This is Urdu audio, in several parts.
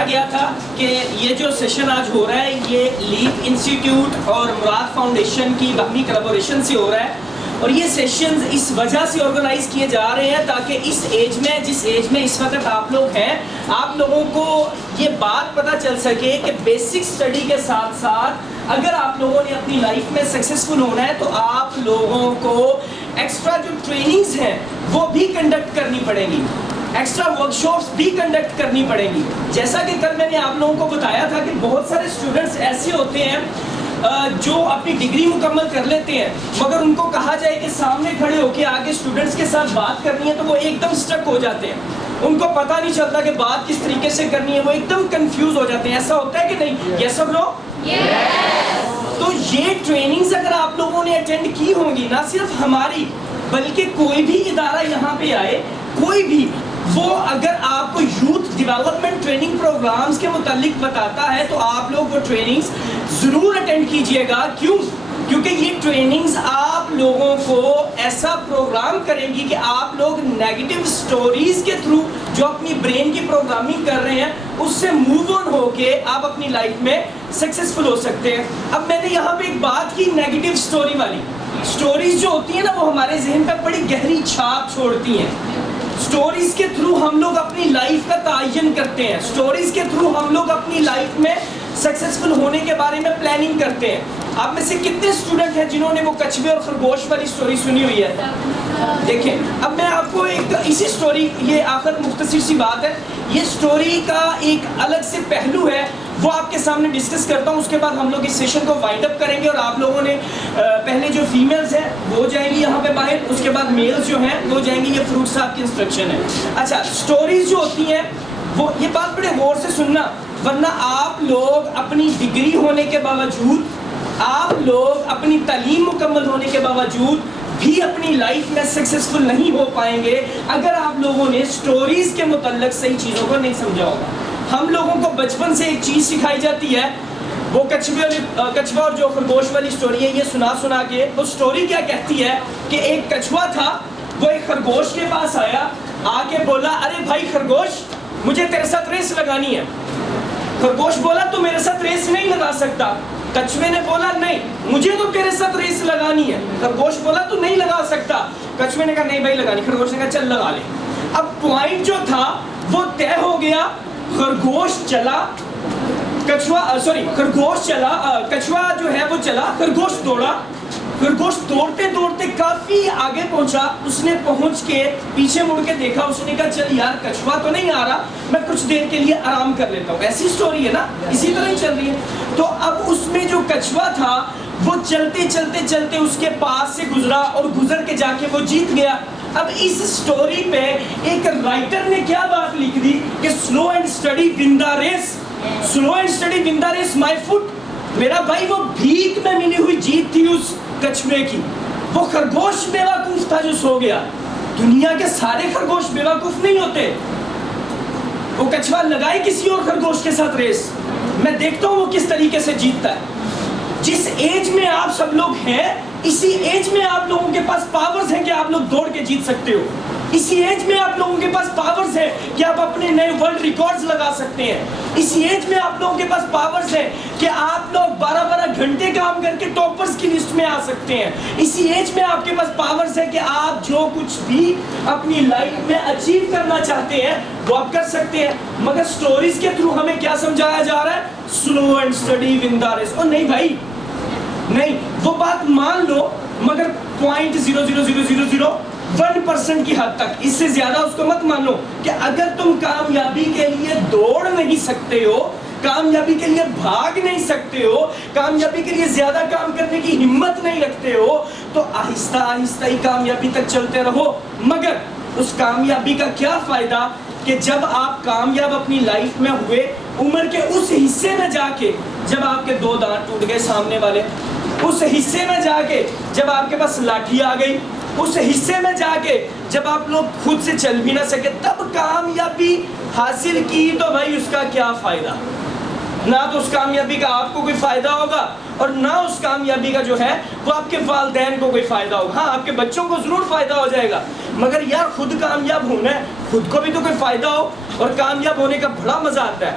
بتایا گیا تھا کہ یہ جو سیشن آج ہو رہا ہے یہ لیپ انسٹیٹیوٹ اور مراد فاؤنڈیشن کی باہمی کلابوریشن سے ہو رہا ہے، اور یہ سیشنز اس وجہ سے آرگنائز کیے جا رہے ہیں تاکہ اس ایج میں جس ایج میں اس وقت آپ لوگ ہیں آپ لوگوں کو یہ بات پتہ چل سکے کہ بیسک سٹڈی کے ساتھ ساتھ اگر آپ لوگوں نے اپنی لائف میں سکسیسفل ہونا ہے تو آپ لوگوں کو ایکسٹرا جو ٹریننگز ہیں وہ بھی کنڈکٹ کرنی پڑیں گی، ایکسٹرا ورکشاپس بھی کنڈکٹ کرنی پڑیں گی۔ جیسا کہ کل میں نے آپ لوگوں کو بتایا تھا کہ بہت سارے اسٹوڈنٹس ایسے ہوتے ہیں جو اپنی ڈگری مکمل کر لیتے ہیں مگر ان کو کہا جائے کہ سامنے کھڑے ہو کے آگے اسٹوڈنٹس کے ساتھ بات کرنی ہے تو وہ ایک دم سٹک ہو جاتے ہیں، ان کو پتہ نہیں چلتا کہ بات کس طریقے سے کرنی ہے، وہ ایک دم کنفیوز ہو جاتے ہیں۔ ایسا ہوتا ہے کہ نہیں؟ یس اور نو؟ تو یہ ٹریننگز اگر آپ لوگوں نے اٹینڈ کی ہوں گی، نہ صرف ہماری بلکہ کوئی بھی ادارہ یہاں پہ آئے، کوئی بھی، وہ اگر آپ کو یوتھ ڈیولپمنٹ ٹریننگ پروگرامز کے متعلق بتاتا ہے تو آپ لوگ وہ ٹریننگز ضرور اٹینڈ کیجئے گا۔ کیوں؟ کیونکہ یہ ٹریننگز آپ لوگوں کو ایسا پروگرام کریں گی کہ آپ لوگ نیگیٹو سٹوریز کے تھرو جو اپنی برین کی پروگرامنگ کر رہے ہیں اس سے موو آن ہو کے آپ اپنی لائف میں سکسیسفل ہو سکتے ہیں۔ اب میں نے یہاں پہ ایک بات کی نیگیٹو سٹوری والی، سٹوریز جو ہوتی ہیں نا وہ ہمارے ذہن پہ بڑی گہری چھاپ چھوڑتی ہیں۔ سٹوریز کے تھرو ہم لوگ اپنی لائف کا تعین کرتے ہیں، سٹوریز کے تھرو ہم لوگ اپنی لائف میں سکسیسفل ہونے کے بارے میں پلاننگ کرتے ہیں۔ آپ میں سے کتنے اسٹوڈنٹ ہیں جنہوں نے وہ کچھوے اور خرگوش والی سٹوری سنی ہوئی ہے؟ دیکھیں اب میں آپ کو ایک اسی سٹوری، یہ آخر مختصر سی بات ہے، یہ سٹوری کا ایک الگ سے پہلو ہے وہ آپ کے سامنے ڈسکس کرتا ہوں، اس کے بعد ہم لوگ اس سیشن کو وائنڈ اپ کریں گے اور آپ لوگوں نے پہلے جو فیمیلز ہیں وہ جائیں گی یہاں پہ باہر، اس کے بعد میلز جو ہیں وہ جائیں گے، یہ فروٹ صاحب کی انسٹرکشن ہے۔ اچھا سٹوریز جو ہوتی ہیں وہ یہ بات بڑے غور سے سننا، ورنہ آپ لوگ اپنی ڈگری ہونے کے باوجود، آپ لوگ اپنی تعلیم مکمل ہونے کے باوجود بھی اپنی لائف میں سکسیسفل نہیں ہو پائیں گے اگر آپ لوگوں نے سٹوریز کے متعلق صحیح چیزوں کو نہیں سمجھا ہوگا۔ ہم لوگوں کو بچپن سے ایک چیز سکھائی جاتی ہے، وہ کچھوا اور جو خرگوش والی سٹوری ہے یہ سنا کے، وہ سٹوری کیا کہتی ہے کہ ایک کچھوا تھا، وہ ایک خرگوش کے پاس آیا، آ کے بولا ارے بھائی خرگوش مجھے تیرے ساتھ ریس لگانی ہے۔ خرگوش بولا تو میرے ساتھ ریس نہیں لگا سکتا۔ کچھوے نے بولا نہیں مجھے تو تیرے ساتھ ریس لگانی ہے۔ خرگوش بولا تو نہیں لگا سکتا۔ کچھوے نے کہا نہیں بھائی لگانی۔ خرگوش نے کہا چل لگا لے۔ اب پوائنٹ جو تھا وہ طے ہو گیا، خرگوش چلا، خرگوش چلا، کچھوا جو ہے وہ چلا، خرگوش دوڑا، خرگوش دوڑتے دوڑتے کافی آگے پہنچا، اس نے پہنچ کے پیچھے مڑ کے دیکھا، اس نے کہا چل یار کچھوا تو نہیں آ رہا، میں کچھ دیر کے لیے آرام کر لیتا ہوں۔ ایسی سٹوری ہے نا، اسی طرح ہی چل رہی ہے۔ تو اب اس میں جو کچھوا تھا وہ چلتے چلتے چلتے اس کے پاس سے گزرا اور گزر کے جا کے وہ جیت گیا۔ اب اس سٹوری پہ ایک رائٹر نے کیا بات لکھ دی کہ slow and steady win the race, slow and steady win the race my foot. میرا بھائی وہ بھیک میں ملی ہوئی جیت تھی اس کچھوے کی، وہ خرگوش بیوقوف تھا جو سو گیا۔ دنیا کے سارے خرگوش بیوقوف نہیں ہوتے۔ وہ کچھوا لگائے کسی اور خرگوش کے ساتھ ریس، میں دیکھتا ہوں وہ کس طریقے سے جیتتا ہے۔ جس ایج میں آپ سب لوگ ہیں اسی ایج میں آپ لوگوں کے پاس پاورز ہیں کہ آپ لوگ دوڑ کے جیت سکتے ہو، اسی ایج میں آپ لوگوں کے پاس پاورز ہیں کہ آپ اپنے نئے ورلڈ ریکارڈز لگا سکتے ہیں، اسی ایج میں آپ لوگوں کے پاس پاورز ہیں کہ آپ لوگ 12 گھنٹے کام کر کے ٹاپرز کی لسٹ میں آ سکتے ہیں، اسی ایج میں آپ کے پاس پاورز ہیں کہ آپ جو کچھ بھی اپنی لائف میں اچیو کرنا چاہتے ہیں وہ آپ کر سکتے ہیں۔ مگر سٹوریز کے تھرو ہمیں کیا سمجھایا جا رہا ہے؟ Slow and steady win the race. اور نہیں بھائی نہیں، وہ بات مان لو مگر 0.00001% کی حد تک، اس سے زیادہ اس کو مت مانو کہ اگر تم کامیابی کے لیے دوڑ نہیں سکتے ہو، کامیابی کے لیے بھاگ نہیں سکتے ہو، کامیابی کے لیے زیادہ کام کرنے کی ہمت نہیں رکھتے ہو تو آہستہ آہستہ ہی کامیابی تک چلتے رہو۔ مگر اس کامیابی کا کیا فائدہ کہ جب آپ کامیاب اپنی لائف میں ہوئے، عمر کے اس حصے میں جا کے جب آپ کے 2 دانت ٹوٹ گئے سامنے والے، اس حصے میں جا کے جب آپ کے پاس لاٹھی آ گئی، اس حصے میں جا کے جب آپ لوگ خود سے چل بھی نہ سکے، تب کامیابی حاصل کی تو بھائی اس کا کیا فائدہ؟ نہ تو اس کامیابی کا آپ کو کوئی فائدہ ہوگا اور نہ اس کامیابی کا جو ہے وہ آپ کے والدین کو کوئی فائدہ ہوگا۔ ہاں آپ کے بچوں کو ضرور فائدہ ہو جائے گا، مگر یار خود کامیاب ہونا ہے، خود کو بھی تو کوئی فائدہ ہو، اور کامیاب ہونے کا بڑا مزہ آتا ہے۔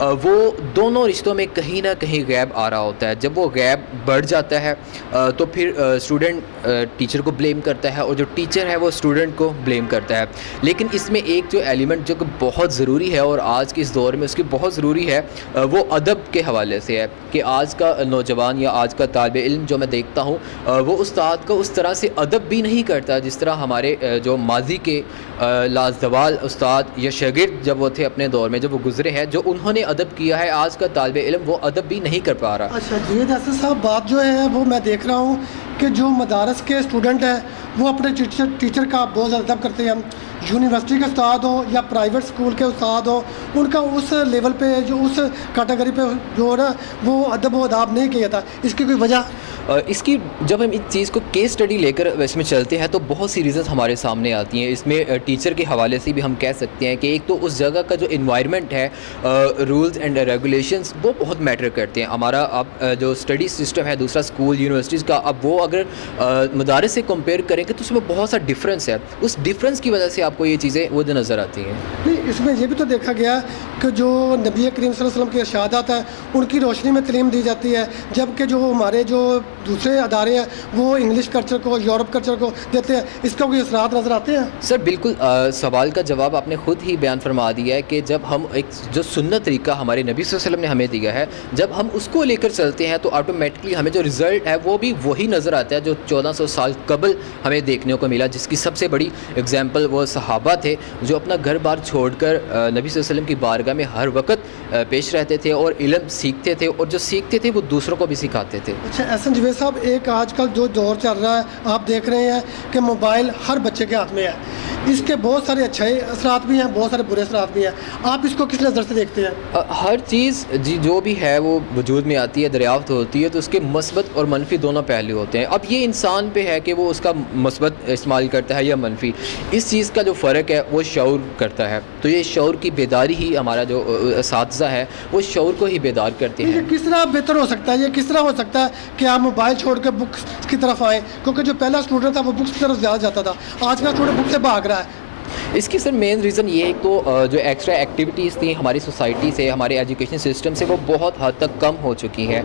وہ دونوں رشتوں میں کہیں نہ کہیں غیب آ رہا ہوتا ہے. جب وہ غیب بڑھ جاتا ہے تو پھر اسٹوڈنٹ ٹیچر کو بلیم کرتا ہے اور جو ٹیچر ہے وہ اسٹوڈنٹ کو بلیم کرتا ہے. لیکن اس میں ایک جو ایلیمنٹ جو کہ بہت ضروری ہے اور آج کے اس دور میں اس کی بہت ضروری ہے وہ ادب کے حوالے سے ہے کہ آج کا نوجوان یا آج کا طالب علم جو میں دیکھتا ہوں وہ استاد کا اس طرح سے ادب بھی نہیں کرتا جس طرح ہمارے جو ماضی کے لازوال استاد یا شاگرد جب وہ تھے اپنے دور میں جب وہ گزرے ہیں جو انہوں نے ادب کیا ہے آج کا طالب علم وہ ادب بھی نہیں کر پا رہا. اچھا جی اسد صاحب بات جو ہے وہ میں دیکھ رہا ہوں کہ جو مدارس کے اسٹوڈنٹ ہیں وہ اپنے ٹیچر کا بہت زیادہ ادب کرتے ہیں. یونیورسٹی کے استاد ہوں یا پرائیویٹ اسکول کے استاد ہوں ان کا اس لیول پہ جو اس کیٹیگری پہ جو ہے نا وہ ادب و آداب نہیں کیا جاتا. اس کی کوئی وجہ اس کی جب ہم اس چیز کو کیس اسٹڈی لے کر اس میں چلتے ہیں تو بہت سی ریزنز ہمارے سامنے آتی ہیں. اس میں ٹیچر کے حوالے سے بھی ہم کہہ سکتے ہیں کہ ایک تو اس جگہ کا جو انوائرمنٹ ہے رولز اینڈ ریگولیشنز وہ بہت میٹر کرتے ہیں. ہمارا اب جو اسٹڈی سسٹم ہے دوسرا اسکول یونیورسٹیز کا اب وہ اگر مدارس سے کمپیئر کریں گے تو اس میں بہت سا ڈفرینس ہے. اس ڈفرینس کی وجہ سے آپ کو یہ چیزیں وہ نظر آتی ہیں. نہیں اس میں یہ بھی تو دیکھا گیا کہ جو نبی کریم صلی اللہ علیہ وسلم کی ارشادات ہیں ان کی روشنی میں تعلیم دی جاتی ہے جبکہ جو ہمارے جو دوسرے ادارے ہیں وہ انگلش کلچر کو یورپ کلچر کو دیتے ہیں. اس کا کوئی اثرات نظر آتے ہیں؟ سر بالکل سوال کا جواب آپ نے خود ہی بیان فرما دیا ہے کہ جب ہم ایک جو سنت طریقہ ہمارے نبی صلی اللہ علیہ وسلم نے ہمیں دیا ہے جب ہم اس کو لے کر چلتے ہیں تو آٹومیٹکلی ہمیں جو رزلٹ ہے وہ بھی وہی نظر آتا ہے جو 1400 سال قبل ہمیں دیکھنے کو ملا جس کی سب سے بڑی اگزامپل وہ صحابہ تھے جو اپنا گھر بار چھوڑ کر نبی صلی اللہ علیہ وسلم کی بارگاہ میں ہر وقت پیش رہتے تھے اور علم سیکھتے تھے اور جو سیکھتے تھے وہ دوسروں کو بھی سکھاتے تھے. اچھا احسن جوید صاحب ایک آج کل جو دور چل رہا ہے آپ دیکھ رہے ہیں کہ موبائل ہر بچے کے ہاتھ میں ہے. اس کے بہت سارے اچھے اثرات بھی ہیں بہت سارے برے اثرات بھی ہیں. آپ اس کو کس نظر سے دیکھتے ہیں؟ ہر چیز جو بھی ہے وہ وجود میں آتی ہے دریافت ہوتی ہے تو اس کے مثبت اور منفی دونوں پہلو ہوتے ہیں. اب یہ انسان پہ ہے کہ وہ اس کا مثبت استعمال کرتا ہے یا منفی. اس چیز کا جو فرق ہے وہ شعور کرتا ہے. تو یہ شعور کی بیداری ہی ہمارا جو اساتذہ ہے وہ شعور کو ہی بیدار کرتے ہیں. یہ کس طرح بہتر ہو سکتا ہے یہ کس طرح ہو سکتا ہے کہ آپ موبائل چھوڑ کے بکس کی طرف آئیں کیونکہ جو پہلا اسٹوڈنٹ تھا وہ بکس کی طرف زیادہ جاتا تھا آج کا اسٹوڈنٹ بک سے بھاگ رہا ہے. اس کی سر مین ریزن یہ ہے تو جو ایکسٹرا ایکٹیویٹیز تھیں ہماری سوسائٹی سے ہمارے ایجوکیشن سسٹم سے وہ بہت حد تک کم ہو چکی ہیں.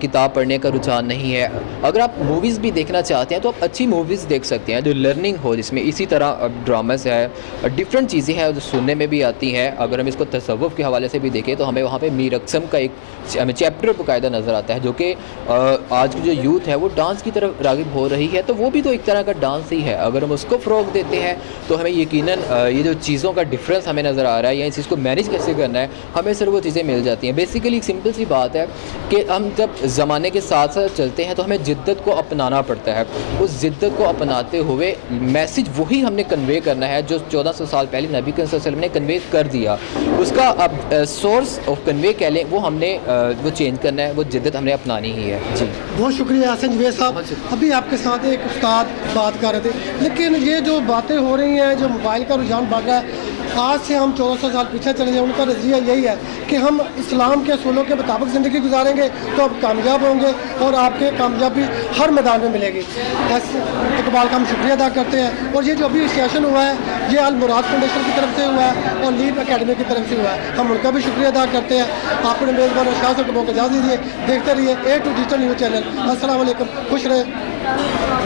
کتاب پڑھنے کا رجحان نہیں ہے. اگر آپ موویز بھی دیکھنا چاہتے ہیں تو آپ اچھی موویز دیکھ سکتے ہیں جو لرننگ ہو جس میں اسی طرح ڈراماز ہے ڈفرینٹ چیزیں ہیں جو سننے میں بھی آتی ہیں. اگر ہم اس کو تصوف کے حوالے سے بھی دیکھیں تو ہمیں وہاں پہ میر اقسم کا ایک ہمیں چیپٹر باقاعدہ نظر آتا ہے جو کہ آج کی جو یوتھ ہے وہ ڈانس کی طرف راغب ہو رہی ہے تو وہ بھی تو ایک طرح کا ڈانس ہی ہے. اگر ہم اس کو فروغ دیتے ہیں تو ہمیں یقیناً یہ جو چیزوں کا ڈفرینس ہمیں نظر آ رہا ہے یا اس چیز کو مینیج کیسے کرنا ہے ہمیں سر وہ چیزیں مل جاتی ہیں. بیسیکلی ایک سمپل سی بات ہے کہ ہم جب زمانے کے ساتھ ساتھ چلتے ہیں تو ہمیں جدت کو اپنانا پڑتا ہے. اس جدت کو اپناتے ہوئے میسیج وہی ہم نے کنوے کرنا ہے جو 1400 سال پہلے نبی صلی اللہ علیہ وسلم نے کنوے کر دیا. اس کا اب سورس آف کنوے کہہ لیں وہ ہم نے وہ چینج کرنا ہے وہ جدت ہم نے اپنانی ہی ہے. جی بہت شکریہ حسن جوید صاحب. ابھی آپ کے ساتھ ایک استاد بات کر رہے تھے لیکن یہ جو باتیں ہو رہی ہیں جو موبائل کا رجحان بڑھ رہا ہے آج سے ہم 1400 سال پیچھے چلے جائیں ان کا نظریہ یہی ہے کہ ہم اسلام کے اصولوں کے مطابق زندگی گزاریں گے تو آپ کامیاب ہوں گے اور آپ کے کامیابی ہر میدان میں ملے گی. اقبال کا ہم شکریہ ادا کرتے ہیں. اور یہ جو ابھی سیشن ہوا ہے یہ المراد فاؤنڈیشن کی طرف سے ہوا ہے اور لیپ اکیڈمی کی طرف سے ہوا ہے. ہم ان کا بھی شکریہ ادا کرتے ہیں. آپ نے میزبان شاہ صاحب کو اجازت دیجیے. دیکھتے رہیے A2 ڈیجیٹل نیوز چینل. السلام علیکم. خوش رہیں.